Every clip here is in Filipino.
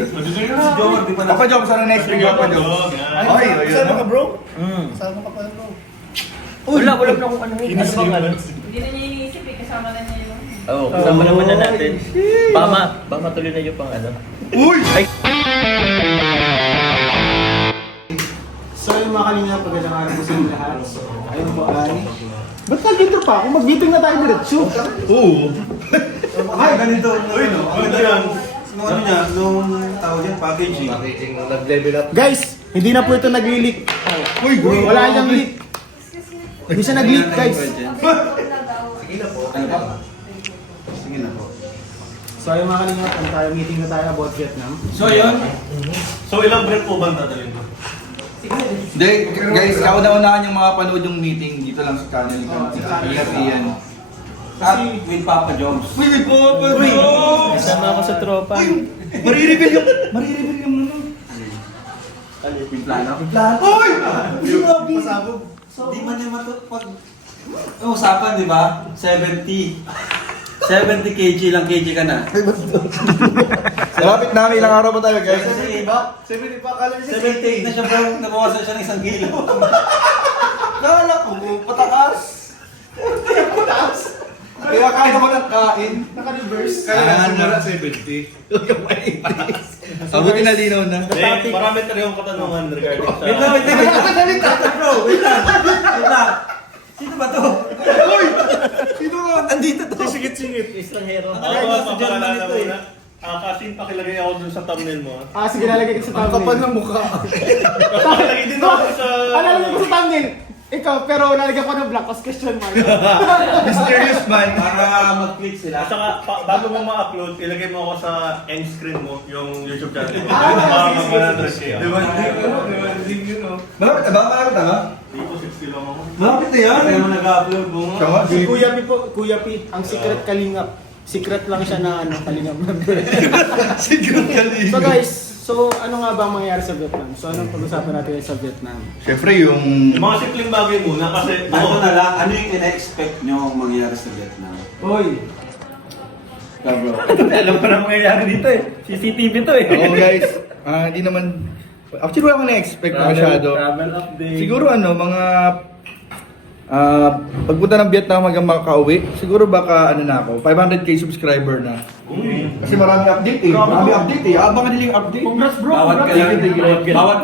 Papa Jom, sana next week Papa Jom. Ay, Saan ka bro? Saan ka pala bro? Wala na kung ano yun. Ano bang ano? Hindi na niya iniisip eh, kasama na niya yung... Oo, kasama naman na natin. Baka matuloy na yung pang ano. Uy! Ay! So yung mga kanina, pagandang araw po sa inyo lahat. Ayun po ay... Ba't nandito pa? Kung mag-meeting na tayo diretso. Oo. Ay, ganito. Uy, no? Ano yan? Ano niya? Nung tawag yan, packaging. Packaging nung nag-level up. Guys, hindi na po ito nag-leak. Uy, Wala niyang leak. Hindi siya nag-leak guys. Sige na po. Ano ba? Sige na po. So yung mga kanina, tayo meeting na tayo about Vietnam. So, yun. So, ilang break po ba ang dadalhin ko? Hindi, guys, kauna-unahan yung mga panood yung meeting dito lang sa channel. Iyan. At with Papa Joms. Uy, may Papa Jom! Kasama ako sa tropa. Marireveal yung ano. Yung plano? Uy! Pasabog. Di man niya matupag. Usapan, di ba? 70. 70 kg lang kg ka na. Malapit namin, ilang araw pa tayo guys. 70 pa, kala niya 78 na siya bro. Nabawasan siya ng 1 kilo. Kala ko, patakas. Kaya kahit naman ang kain. Naka-reverse. Kaya simula 70. Abuti na linaw na. Marami tayong katanungan regarding sa... Wait lang, bro. Wait lang. Wait lang. Sino ba to? Sino nga? Andito to. Singit-singit. Estranghero. Ako Ay, ba, sa German papaalala ito mo eh. na. Kasin, pakilagay ako dun sa thumbnail mo. Sige, lalagay ko sa Ang kapal thumbnail. ng mukha. Pakilagay din ako sa... Lalagay ko sa thumbnail. Ikaw, pero lalagyan ko ng black as question mark. Mysterious man. Para mag-click sila. At saka, bago mo ma-upload, ilagay mo ako sa end screen mo, yung YouTube channel mo. Para mag-100 kayo. Malapit na ba? Malapit na ba? Dito 60 lang ako. Malapit na yan. Kaya mo nag-upload mo. Tama, Si Kuya Pi po, Kuya Pi, ang secret kalingap. Secret lang siya na kalingap member. Siguro kali. So guys, ano nga ba ang mangyayari sa Vietnam? So anong pag-usapan natin sa Vietnam? Siyempre yung... Yung mga simpleng bagay muna kasi... Ano na lang, ano yung ina-expect nyo mangyari sa Vietnam? Hoy! Bro. Alam ko na mangyayari dito eh. CCTV to eh. Oo guys, hindi naman... Actually wala akong na-expect na masyado. Travel update. Siguro mga... pagpunta ng Vietnam hanggang makaka-uwi, siguro baka na ako, 500k subscriber na. Kasi marami update eh. Marami update eh. Abangan nila yung update. Congrats bro! Bawat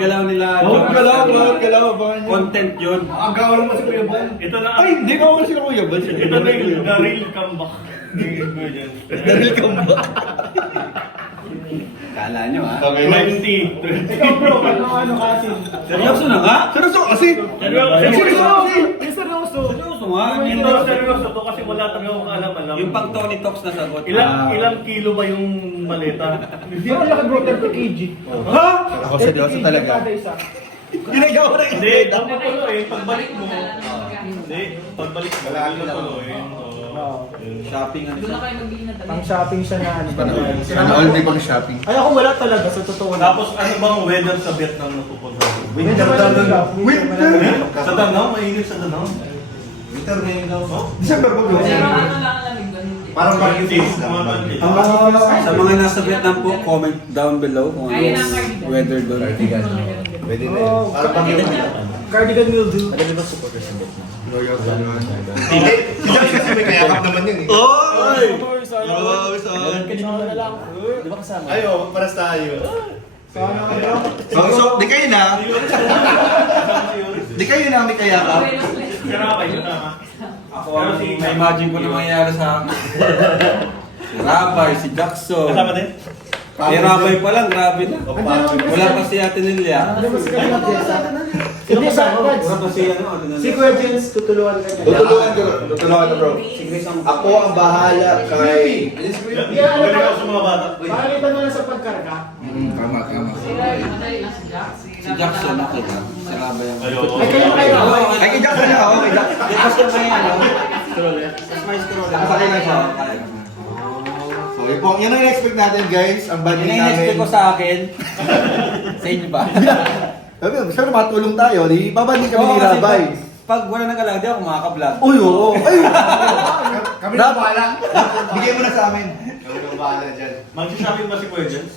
galaw nila. Bawat galaw, abangan nyo. Content yun. Agaw naman si Kuya Bal. Ito na Ay, hindi ka ako sila Kuya Bal. Ito na yung the real comeback. Dahil ka ba? Kala nyo ha? Okay, next. 20. Ikaw bro, ano kasi? Seryoso na nga? Seryoso kasi? Seryoso! Seryoso nga? Hindi na seryoso to kasi wala talaga akong alam. Yung pag Tony Talks na sagot. Ilang kilo ba yung maleta? Hindi ako naka-broker per kg. Ha? Ako seryoso talaga. Kada isa. Ginagawa na Hindi, dapat tuloy. Pagbalik mo. Hindi, pagbalik mo. Hindi na tuloy. Shopping ano Doon na siya? kayo mag-iinad. Pang shopping siya na ano. Sana all day pang shopping. Ay ako wala talaga sa totoo lang. Tapos ano bang weather sa Vietnam na pupunta? Winter talaga. Sa Danao? Mainit sa Danao? Winter ngayon daw. Oh? December ba bro? Pero ano lang ang lamig doon, hindi. Parang Hindi, mga manti. Sa mga nasa Vietnam po, comment down below kung ano Ayun ang yung cardigan. weather doon. Pwede na Oh, Para pang cardigan will do. Ano ba supporter sa Vietnam? loyal pa naman. Hindi. Si Josh kasi may kayakap naman yun eh. Oy! Kanina na lang. Di ba kasama? Ayo, paras tayo. Sana ka bro. So, di kayo na. Di kayo na may kayakap. Pero kayo na. Ako, na-imagine ko na mangyayari sa akin. Si Rabay, si Jackson. Kasama din? Si Rabay pa lang, grabe na. Wala pa si Ate Nelia. Ano ba si Kalingap Jessa? Hindi sa Dads. Wala pa si ano, Ate Si Nelia. Kuya Jens, tutulungan ka niya. Tutulungan ko. Tutulungan ko bro. Ako ang bahala kay... Yeah, ano Pwede ba? ako sa mga bata. Pakalitan mo lang sa pagkarga. Tama, tama. Si Jackson, nakita. Si Rabay ang... Ayoko. Ay, kayo. Ay, kay Jackson na ako. Kay Jackson. Di ba siya may ano? Stroller. Tapos may stroller. Nakasakay lang siya. So, yun ang in-expect natin guys. Ang budget namin. Ina-expect ko sa akin. Sa inyo ba? Sabi, siyempre matulong tayo. Di babalik kami Oo, ni kasi Rabay. pag wala nang alam, di ako makaka-vlog. Uy, oo. Ay! Kami na bahala. Bigay mo na sa amin. Kami na bahala dyan. Mag-shopping ba si Kuya Jens?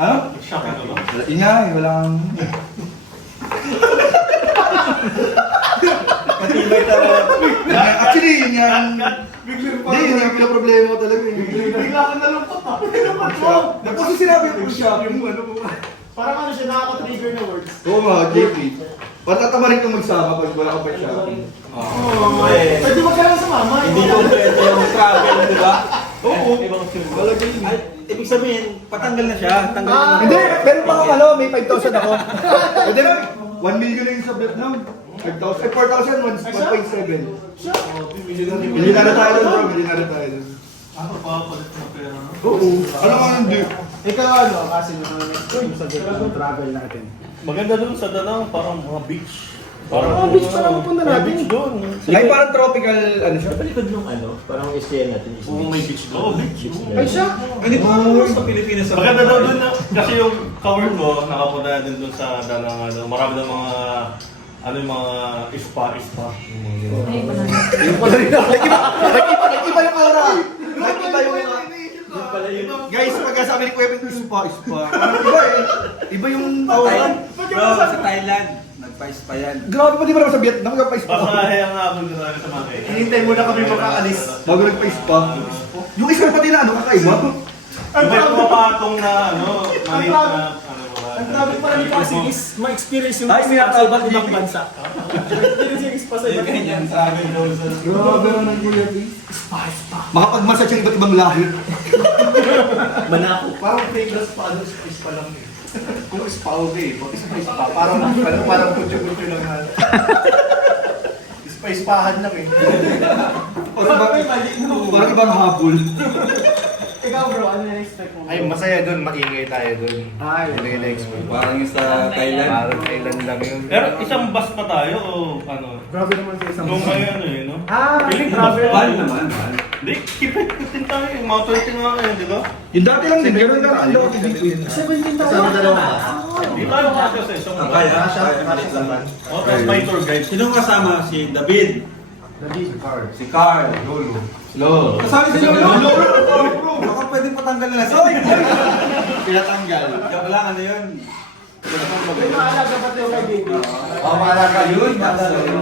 Ano? Shock ka ba? Yun nga eh, walang... Matibay talaga. Actually, yun yan. Hindi, yun yung pinaproblema ko talaga. Bigla ka nalungkot ah. Ano mo? Kasi sinabi ko siya, yung ano mo. Parang ano siya, nakaka-trigger na words. Oo nga, JP. Patatama rin kang magsama pag wala ka pa shopping. Oo. Pwede mo kaya sa mama. Hindi ko pwede yung travel, di ba? Oo. Ay, ibig sabihin, patanggal na siya. Tanggal na. Hindi, meron pa akong may 5,000 ako. Hindi na, 1 million na yung sa Vietnam. 5,000, 4,000, 1.7. Bili na tayo doon bro, bili na tayo doon. Ano pa palit na pera, no? Oo. Alam mo hindi. Ikaw ano, kasi naman next time sa Vietnam travel natin. Maganda doon sa Danang, parang mga beach. Mga beach pa lang pupunta natin. Beach doon. Ay, parang tropical, ano siya? Sa likod nung ano, parang STL natin is Oo, may beach doon. Oo, beach. Ay siya? Hindi pa sa Pilipinas. Maganda daw doon na, kasi yung cover ko, nakapunta na din doon sa Danang, ano, marami ng mga, ano yung mga spa. Ay, wala na. Nag-iba yung aura. Nag-iba yung Guys, pagkasabi ni Kuya Pin, spa. Parang iba eh. Iba yung aura. Bro, sa Thailand, nagpa-spa yan. Grabe pa di ba naman sa Vietnam, nagpa-spa. Basahe ang hapon ko na sa mga kayo. Hinintay mo na kami makaalis. Bago nagpa-spa. Yung isa pati na ano, kakaiba. Iba yung pumapatong na, ano, maliit na, ano, Ang grabe pa rin kasi is ma-experience yung Ay, may nakalbat ibang din. bansa. Experience yung spa sa ibang Ganyan, travel daw sa... Grabe naman Kuya Pin. Makapag-massage yung iba't ibang lahi. Manako. Parang fragrance pa, ano, spa lang eh. Kung spa okay, pag spa, parang kutyo-kutyo lang na. Spa-spahan lang eh. Parang ibang habol. Ikaw bro, ano na-expect mo? Ay, masaya doon, maingay tayo doon. Ay, Yun yung na-expect. Parang yung sa Thailand. Parang Thailand lang yun. Pero isang bus pa tayo o ano? grabe naman sa isang Nung may ano eh, no? Feeling ko grabe. bus Mahal naman, mahal. Hindi, kipit din tayo eh. Mga 20 nga ngayon, di ba? Yung dati lang din, gano'n lang ang dati dito. 17,000. Di tayo kasi sa isang Ah, bus. kaya, O, tapos may tour guide. Sino kasama? Si David. Si Carl. Lolo. Slow. Kasama si Lolo. Baka pwede patanggal na lang. Pinatanggal. Kaya lang, ano yun? May maalaga pa tayo kay baby. Oh, malaga yun.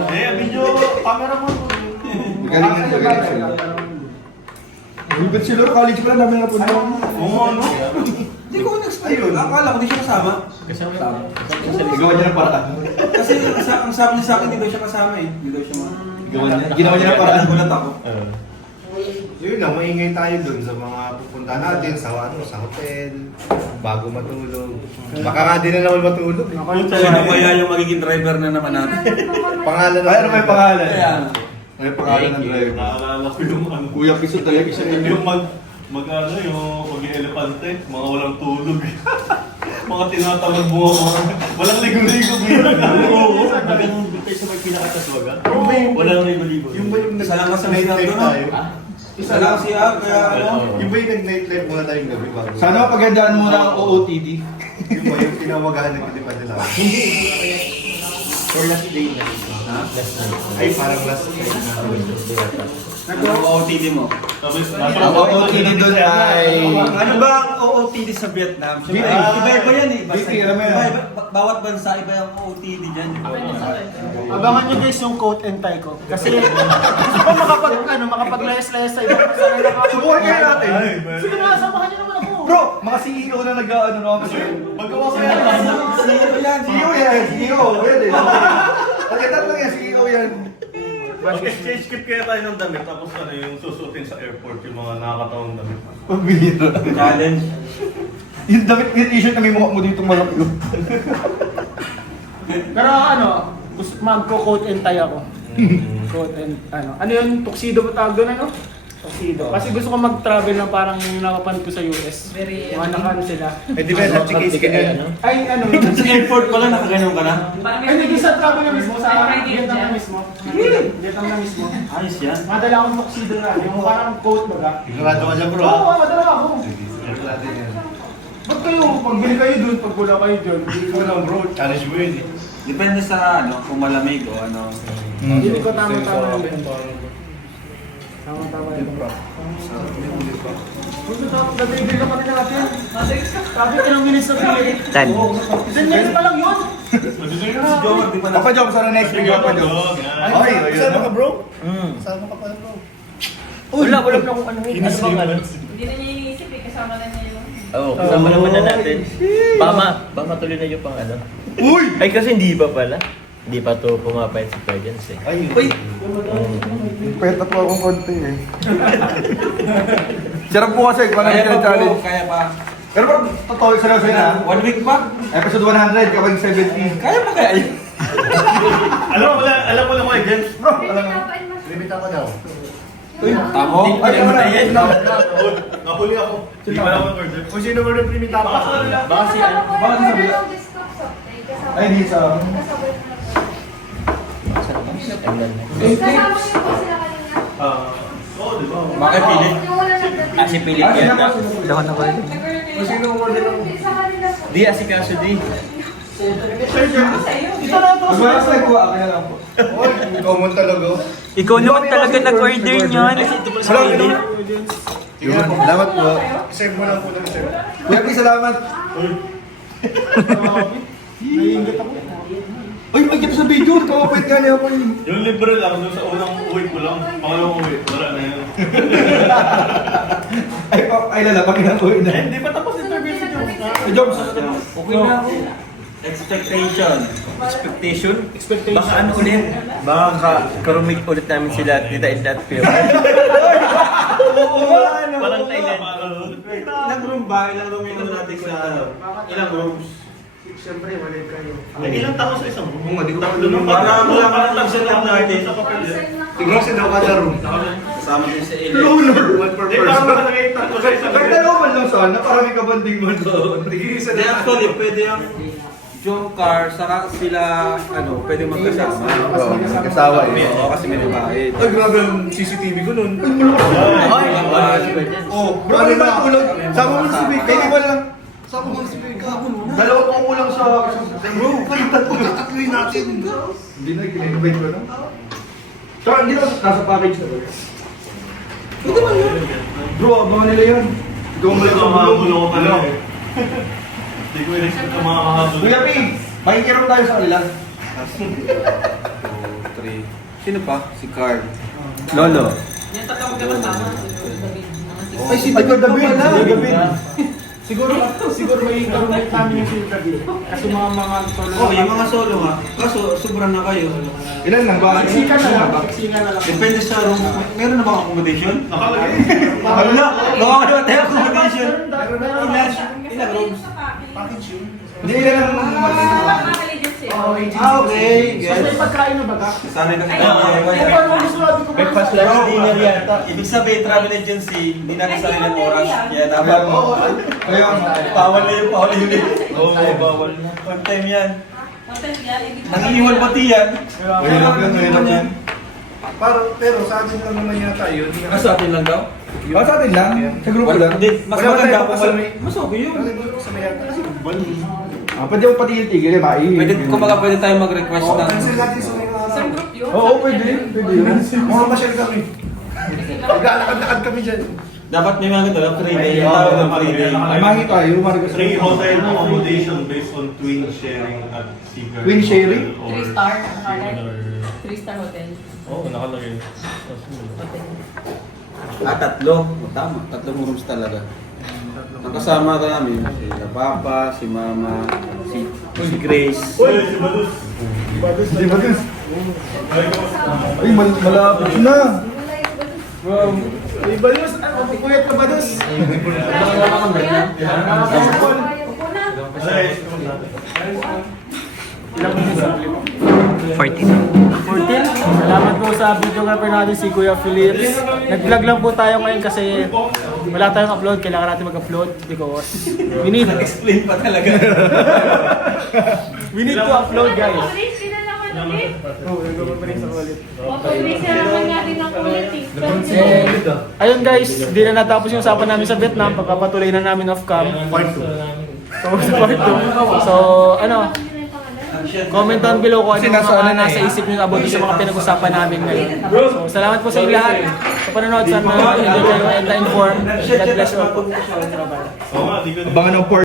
Eh, video, camera mo. Magaling sila. Bibit sila, college pa lang namin napunta. Oo, ano? Hindi ko in-expect yun. Akala ko di siya kasama. Gawa niya ng paraan. Kasi ang sabi niya sa akin, hindi daw siya kasama eh. Hindi daw siya Ginawa niya ng paraan. Nagulat ako. Yun na, maingay tayo doon sa mga pupunta natin sa hotel, bago matulog. Baka nga din na naman matulog. Sino kaya yung magiging driver na naman natin? Pangalan Ay, ano may pangalan? Kaya, May pangalan ng driver. Naalala ko yung ano. Kuya Piso talaga siya. Yung ano, yung mag-elepante, mga walang tulog. Mga tinatamad mga walang ligo-ligo. Oo. Yung bitay sa may pinakataswaga. Walang ligo-ligo. Yung ba yung isa lang kasi may nag-nightlife doon. tayo? Isa lang siya, kaya ano? Yung ba yung nag-nightlife muna tayong gabi bago? Sana pagandaan mo na ang OOTD. Yung ba yung pinamagahan ng kitipad nila? Or last day na. Ay, parang last night na. Nag-OOTD mo. Ang OOTD doon ay... Ano ba ang OOTD sa Vietnam? VP. Iba-iba yan eh. Basta, VP, alam mo yan. bawat bansa iba yung OOTD dyan. Abangan nyo guys yung coat and tie ko. Kasi gusto ko makapag-layas-layas sa ibang bansa na Subukan kayo natin. Sige na, samahan nyo naman ako. Bro, mga CEO na nag-ano naman. Magawa ko yan. CEO yan, CEO. Pwede. Pagkatat lang yan, CEO yan. Mag-exchange gift kaya tayo ng damit, tapos ano yung susutin sa airport, yung mga nakakatawang damit. Pabira. Challenge. Yung damit, yung t-shirt na may mukha mo dito malaki. Pero ano, gusto magko-coat and tie ako. Coat and ano yun, tuxedo ba tawag doon ano? Tuxedo. Kasi gusto ko mag-travel na parang yung nakapanood ko sa US. Very, Mga nakano sila. Eh, di ba yung chikis ka yan? Ay, ano, Sa airport pala, nakaganon ka na? Parang ay, hindi sa travel na mismo, sa May Vietnam na dyan. mismo. Vietnam na mismo. Ayos yan. Madala akong tuxedo na, yung parang coat baga. Ignorado ka dyan, bro. Oo, madala ako. Ignorado yan. Ba't kayo, pagbili kayo dun, pag wala kayo dun, Ikaw lang, bro. Challenge mo yun eh. Depende sa ano, kung malamig o ano. hindi ko tama-tama yung Tama-tama yun. Nabibigil na kami natin. Sabi ilang minutes na pinili. 10. Isang minutes pa lang yun. Papa Jom, sana next week, Papa Jom. Okay, Sama ka, bro? Mm. Sama ka pala, bro. Wala pa kung ano yun. Ano bang ano? Hindi na niya iniisip eh, kasama na niya yung... Oo, kasama naman na natin. Baka matuloy na yung pang ano. Uy! Ay, kasi hindi pa pala. Hindi pa to pumapayat si Guardians eh. Ay, uy! Pweta po akong konti eh. Sarap po kasi, parang Kaya pa bro, challenge. kaya pa. Pero parang totoo, seryoso yun ha. 1 week pa? Episode 100, kapag 70. Kaya pa kaya yun? Alam mo lang mga Jen. Bro, alam mo. Limit ako daw. Tamo? Ay, wala. Nahuli ako. Hindi pa naman order. Kung sino mo rin primita pa. Baka si Ay, hindi sa... Kasama niyo po sila kanina. Oo, di ba? Bakit pilit? Ah, si Philip yata. Lakan na kayo. Di, si Kaso di. Mas malas na po, akin na lang po. Oy, ikaw mo talaga. Ikaw naman talaga nag-order niyan. Salamat po. Save mo lang po ng save. Kuya P, salamat. Ay, may kita sa video. Kawapit nga niya po yun. Yung libre lang, doon sa unang uwi ko lang. Pangalawang uwi, wala na yun. Ay, lalapag na po yun. Hindi pa tapos interview si Jones. Joms. Okay na ako. Expectation? Baka ano ulit? Baka karumit ulit namin sila Tita in that film. Parang Thailand. Ilang room ba? Ilang room yung natin sa ilang rooms? Ay, ilang tao sa isang room? Tatlo nung Para malaman lang sa lang natin. Tignan si daw kada room. Kasama din sa Ele. One per Eh, parang person. nakalagay tatlo sa isang Kahit room. dalawa man lang sana, para may kabanding mo doon. Tigisa Hindi, na. actually, pwede yung yung car, saka sila, ano, pwede magkasama. Kasawa eh. Oo, kasi may babae. Ay, grabe yung CCTV ko nun. Oh, bro, ano ba ang tulog? Sama mo si Vic. Kaya ba lang? Sama mo si Vega. Dalawa pang kulang sa isang... Bro, tatluin natin. Hindi na, kinibait ko na. Tsaka hindi na nasa package na ba? Bro, abangan nila yan. Ikaw mo lang sa Mahabol ako bulong. talaga eh. Hindi ko in-expect ang mga kahabol. Kuya P, makikirap tayo sa kanila. 3. Sino pa? Si Carl. Lolo. Yung tatawag ka kasama. Ay, si David pala. Si David. Siguro may karumit namin yung film David. Kasi mga solo. Oh, yung mga solo nga. Kaso, sobrang na kayo. Ilan lang ba? Siksikan na lang. Siksikan na lang. Depende sa room. Meron na bang accommodation? Nakalagay. Wala! Baka wala tayo accommodation. Ilang rooms? Hindi, ilan lang. Okay. So may pagkain na baga? Sanay kasi Ay, paano gusto natin kumain? Breakfast, lunch, dinner yata. Ibig sabihin, travel agency, hindi natin sarili ng oras. Kaya dapat, Kaya, bawal na yung bawal yun. Oo, bawal na. One time yan. Nangiiwan pati yan. mahirap yan. Pero sa atin lang naman yata yun. Sa atin lang daw? Oh, sa atin lang. Sa grupo lang. Hindi, mas Wala maganda tayo kung kasama wala. eh. Mas okay yun. Sa may yata. Kasi bali. Pwede mo patigil-tigil eh, Pwede, kumbaga pwede tayo mag-request ng... Cancel natin sa may mga Isang group yun? Oo, pwede. Pwede yun. mga masyal kami. Maglalakad-lakad kami dyan. Dapat may mga ganito lang, 3 day. Yung tawag ng 3 day. Ay, mahi tayo. Marigas. 3 hotel accommodation based on twin sharing at Seagull. Twin sharing? 3-star, nakalagay. 3-star hotel. Oo, nakalagay. Tatlo. Tama, tatlong rooms talaga. Ang kasama ka namin, si Papa, si Mama, si Grace. Uy, si Balus. Hindi ba guys? Ay, malapit na. Wow. Ay, Balus! Kuyat ka, Balus! Ilang minutes ang clip? 14. Salamat po sa videographer natin si Kuya Philips. Nag-vlog lang po tayo ngayon kasi wala tayong upload. Kailangan natin mag-upload because we need Explain pa talaga. we need to upload, guys. Ayun guys, di na natapos yung usapan namin sa Vietnam. Pagpapatuloy na namin off-cam. Part 2. So, part 2. So, ano, Comment down below kung ano Kasi yung nasa mga ano na nasa eh. isip nyo about sa mga pinag-usapan namin ngayon. So, salamat po sa inyo lahat sa panonood. Sana enjoy kayo and inform. God bless you all po. Oo nga, di ko Abangan ng